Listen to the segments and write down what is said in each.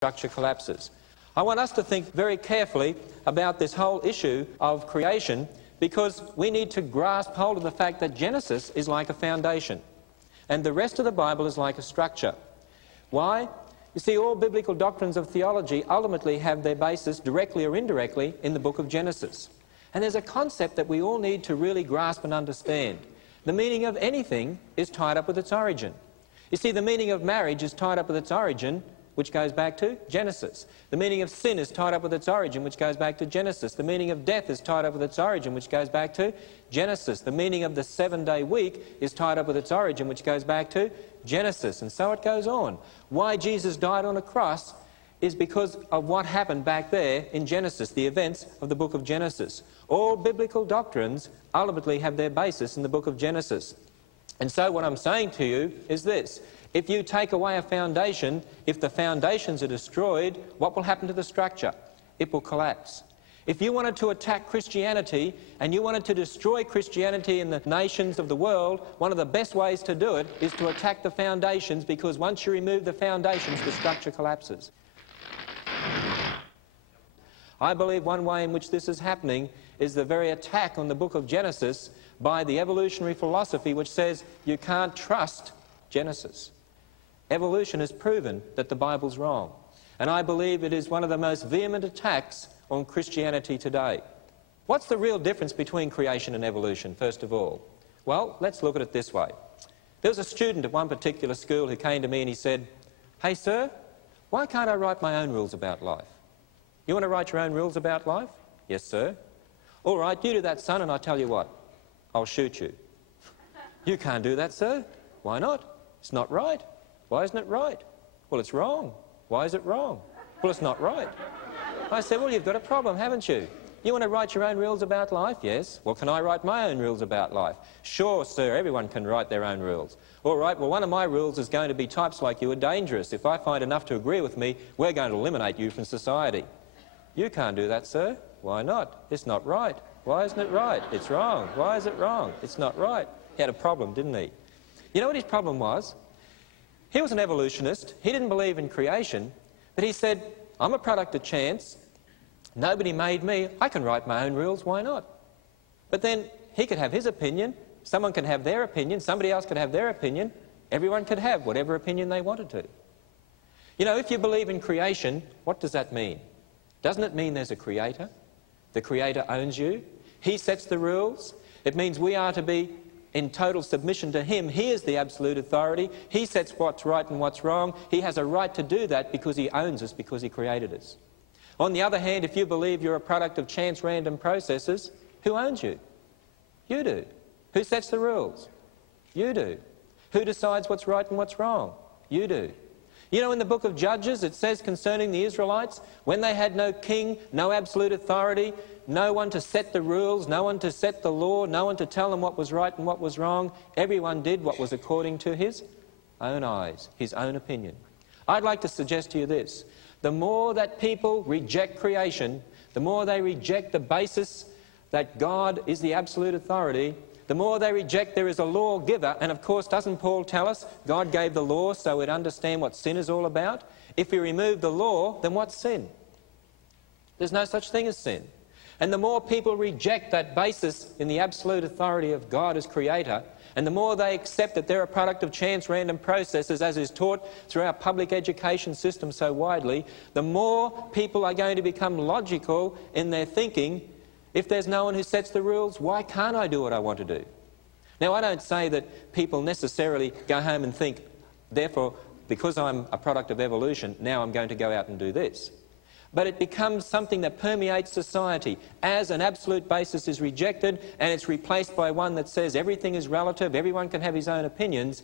structure collapses. I want us to think very carefully about this whole issue of creation, because we need to grasp hold of the fact that Genesis is like a foundation and the rest of the Bible is like a structure. Why? You see, all biblical doctrines of theology ultimately have their basis, directly or indirectly, in the book of Genesis. And there's a concept that we all need to really grasp and understand. The meaning of anything is tied up with its origin. You see, the meaning of marriage is tied up with its origin, which goes back to Genesis. The meaning of sin is tied up with its origin, which goes back to Genesis. The meaning of death is tied up with its origin, which goes back to Genesis. The meaning of the 7-day week is tied up with its origin, which goes back to Genesis. And so it goes on. Why Jesus died on a cross is because of what happened back there in Genesis, the events of the book of Genesis. All biblical doctrines ultimately have their basis in the book of Genesis. And so what I'm saying to you is this: if you take away a foundation, if the foundations are destroyed, what will happen to the structure? It will collapse. If you wanted to attack Christianity and you wanted to destroy Christianity in the nations of the world, one of the best ways to do it is to attack the foundations, because once you remove the foundations, the structure collapses. I believe one way in which this is happening is the very attack on the book of Genesis by the evolutionary philosophy, which says you can't trust Genesis. Evolution has proven that the Bible's wrong. And I believe it is one of the most vehement attacks on Christianity today. What's the real difference between creation and evolution, first of all? Well, let's look at it this way. There was a student at one particular school who came to me and he said, "Hey, sir, why can't I write my own rules about life?" "You want to write your own rules about life?" "Yes, sir." "All right, you do that, son, and I tell you what, I'll shoot you." "You can't do that, sir." "Why not?" "It's not right." "Why isn't it right?" "Well, it's wrong." "Why is it wrong?" "Well, it's not right." I said, "Well, you've got a problem, haven't you? You want to write your own rules about life?" "Yes." "Well, can I write my own rules about life?" "Sure, sir, everyone can write their own rules." "All right, well, one of my rules is going to be types like you are dangerous. If I find enough to agree with me, we're going to eliminate you from society." "You can't do that, sir." "Why not?" "It's not right." "Why isn't it right?" "It's wrong." "Why is it wrong?" "It's not right." He had a problem, didn't he? You know what his problem was? He was an evolutionist. He didn't believe in creation, but he said, "I'm a product of chance. Nobody made me. I can write my own rules. Why not?" But then he could have his opinion. Someone could have their opinion. Somebody else could have their opinion. Everyone could have whatever opinion they wanted to. You know, if you believe in creation, what does that mean? Doesn't it mean there's a creator? The creator owns you. He sets the rules. It means we are to be in total submission to him. He is the absolute authority. He sets what's right and what's wrong. He has a right to do that because he owns us, because he created us. On the other hand, if you believe you're a product of chance random processes, who owns you? You do. Who sets the rules? You do. Who decides what's right and what's wrong? You do. You know, in the book of Judges, it says concerning the Israelites, when they had no king, no absolute authority, no one to set the rules, no one to set the law, no one to tell them what was right and what was wrong, everyone did what was according to his own eyes, his own opinion. I'd like to suggest to you this: the more that people reject creation, the more they reject the basis that God is the absolute authority, the more they reject there is a lawgiver. And of course, doesn't Paul tell us God gave the law so we'd understand what sin is all about? If we remove the law, then what's sin? There's no such thing as sin. And the more people reject that basis in the absolute authority of God as creator, and the more they accept that they're a product of chance random processes, as is taught through our public education system so widely, the more people are going to become logical in their thinking. If there's no one who sets the rules, why can't I do what I want to do? Now, I don't say that people necessarily go home and think, therefore, because I'm a product of evolution, now I'm going to go out and do this. But it becomes something that permeates society. As an absolute basis is rejected and it's replaced by one that says everything is relative, everyone can have his own opinions,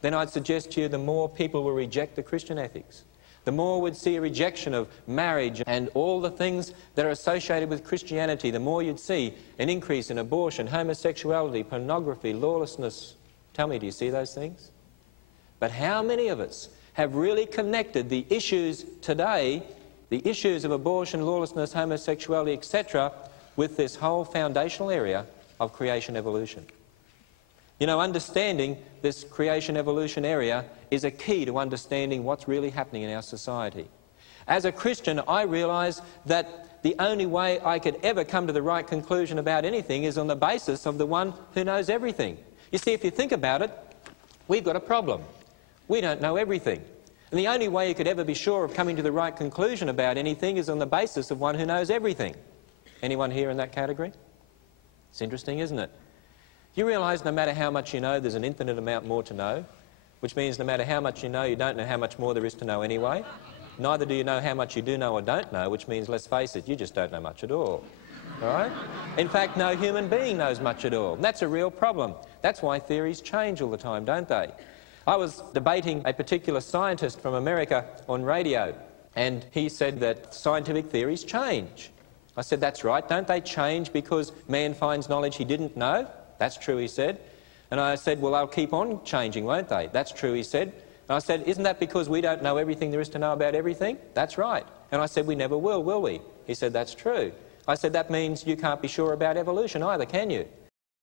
then I'd suggest to you the more people will reject the Christian ethics. The more we'd see a rejection of marriage and all the things that are associated with Christianity, the more you'd see an increase in abortion, homosexuality, pornography, lawlessness. Tell me, do you see those things? But how many of us have really connected the issues today, the issues of abortion, lawlessness, homosexuality, etc., with this whole foundational area of creation evolution? You know, understanding this creation evolution area is a key to understanding what's really happening in our society. As a Christian, I realise that the only way I could ever come to the right conclusion about anything is on the basis of the one who knows everything. You see, if you think about it, we've got a problem. We don't know everything. And the only way you could ever be sure of coming to the right conclusion about anything is on the basis of one who knows everything. Anyone here in that category? It's interesting, isn't it? You realise no matter how much you know, there's an infinite amount more to know, which means no matter how much you know, you don't know how much more there is to know anyway. Neither do you know how much you do know or don't know, which means, let's face it, you just don't know much at all. All right? In fact, no human being knows much at all. And that's a real problem. That's why theories change all the time, don't they? I was debating a particular scientist from America on radio, and he said that scientific theories change. I said, that's right, don't they change because man finds knowledge he didn't know? That's true, he said. And I said, well, they'll keep on changing, won't they? That's true, he said. And I said, isn't that because we don't know everything there is to know about everything? That's right. And I said, we never will we? He said, that's true. I said, that means you can't be sure about evolution either, can you?